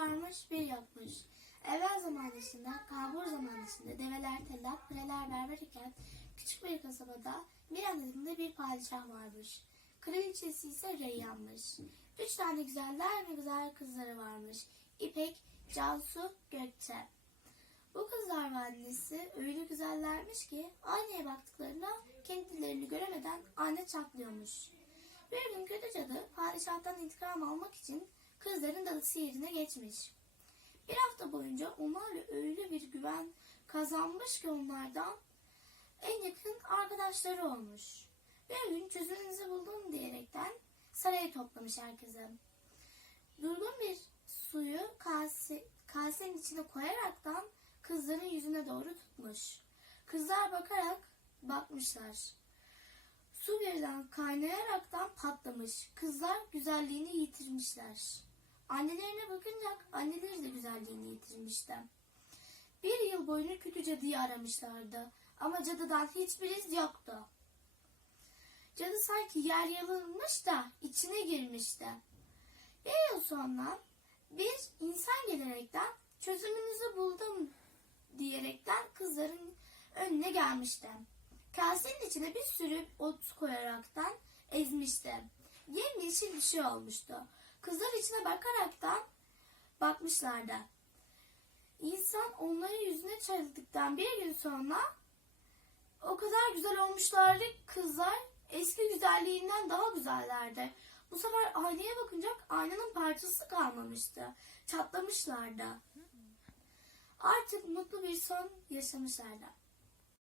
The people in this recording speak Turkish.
varmış bir yokmuş. Evvel zamanında, kabur zamanında develer tellak, pireler berber iken küçük bir kasabada bir adında bir padişah varmış. Kraliçesi ise Reyyan'mış. Üç tane güzeller ve güzel kızları varmış. İpek, Cansu, Gökçe. Bu kızlar ve annesi öyle güzellermiş ki aynaya baktıklarında kendilerini göremeden anne çatlıyormuş. Bir gün kötü cadı padişahtan intikam almak için kızların dadısı yerine geçmiş. Bir hafta boyunca onlarla öyle bir güven kazanmış ki onlardan en yakın arkadaşları olmuş. Bir gün çözümünüzü buldum diyerekten saraya toplamış herkese. Durgun bir suyu kase, kasenin içine koyaraktan kızların yüzüne doğru tutmuş. Kızlar bakarak bakmışlar. Su birden kaynayaraktan patlamış. Kızlar güzelliğini yitirmişler. Annelerine bakınca anneleri de güzelliğini yitirmişti. Bir yıl boyunca kötü cadıyı aramışlardı. Ama cadıdan hiçbir iz yoktu. Cadı sanki yer yarılmış da içine girmişti. Bir yıl sonra bir insan gelerekten çözümünüzü buldum diyerekten kızların önüne gelmişti. Kasenin içine bir sürü ot koyaraktan ezmişti. Yemyeşil bir şey olmuştu. Kızlar içine bakaraktan bakmışlardı. İnsan onların yüzüne çaldıktan bir gün sonra o kadar güzel olmuşlardı kızlar eski güzelliğinden daha güzellerdi. Bu sefer aynaya bakınca aynanın parçası kalmamıştı. Çatlamışlardı. Artık mutlu bir son yaşamışlardı.